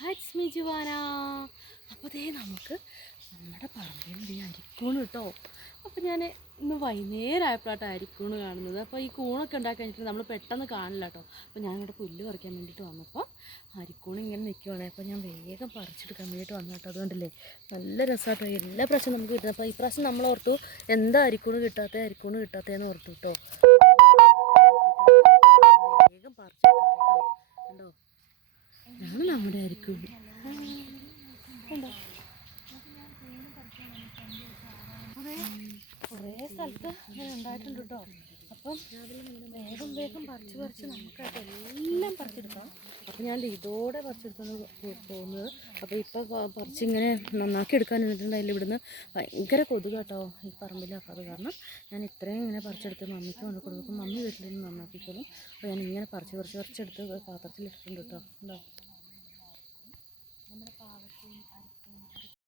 Hats me Juana. അപ്പോൾ ദേ നമുക്ക് നമ്മുടെ പറമ്പിൽ അരിക്കൂണ് കേട്ടോ. അപ്പോൾ ഞാൻ ഇന്ന് വൈകുന്നേരമായപ്പോഴാട്ടോ അരിക്കൂണ് കാണുന്നത്. അപ്പോൾ ഈ കൂണൊക്കെ ഉണ്ടാക്കി കഴിഞ്ഞിട്ട് നമ്മൾ പെട്ടെന്ന് കാണില്ല കേട്ടോ. അപ്പോൾ ഞാനിവിടെ പുല്ല് പറിക്കാൻ വേണ്ടിയിട്ട് വന്നപ്പോൾ അരിക്കൂണ് ഇങ്ങനെ നിൽക്കുവാണേ. അപ്പോൾ ഞാൻ വേഗം പറിച്ചെടുക്കാൻ വേണ്ടിയിട്ട് വന്നു കേട്ടോ. അതുകൊണ്ടല്ലേ നല്ല രസമാട്ടോ. എല്ലാ പ്രാവശ്യം നമുക്ക് കിട്ടുന്നത്. അപ്പോൾ ഈ പ്രാവശ്യം നമ്മൾ ഓർത്തു എന്താ അരിക്കൂണ് കിട്ടാത്തതെന്ന് ഓർത്തു കേട്ടോ. വേഗം പറിച്ചെടുക്കട്ടോ കണ്ടോ. ഇതാണ് നമ്മുടെ അരിക്കൂണ്. കണ്ടോ കുറേ സ്ഥലത്ത് ഇങ്ങനെ ഉണ്ടായിട്ടുണ്ട് കേട്ടോ. അപ്പം വേഗം പറിച്ച് നമുക്ക് എല്ലാം പറിച്ചെടുക്കാം. അപ്പം ഞാൻ ഇതോടെ പറിച്ചെടുത്താണ് പോകുന്നത്. അപ്പോൾ ഇപ്പോൾ പറിച്ചിങ്ങനെ നന്നാക്കി എടുക്കാൻ നിന്നിട്ടുണ്ടായില്ല. ഇവിടുന്ന് ഭയങ്കര കൊതുക് കേട്ടോ ഈ പറമ്പിൽ. അപ്പോൾ അത് കാരണം ഞാൻ ഇത്രയും ഇങ്ങനെ പറിച്ചെടുത്ത് മമ്മിക്ക് കൊണ്ട് കൊടുക്കും. മമ്മി വീട്ടിൽ നിന്ന് നന്നാക്കിക്കോളും. അപ്പോൾ ഞാൻ ഇങ്ങനെ പറിച്ചെടുത്ത് പാത്രത്തിലിട്ടിട്ടുണ്ട് കേട്ടോ. ഉണ്ടോ നമ്മുടെ പാവക്കും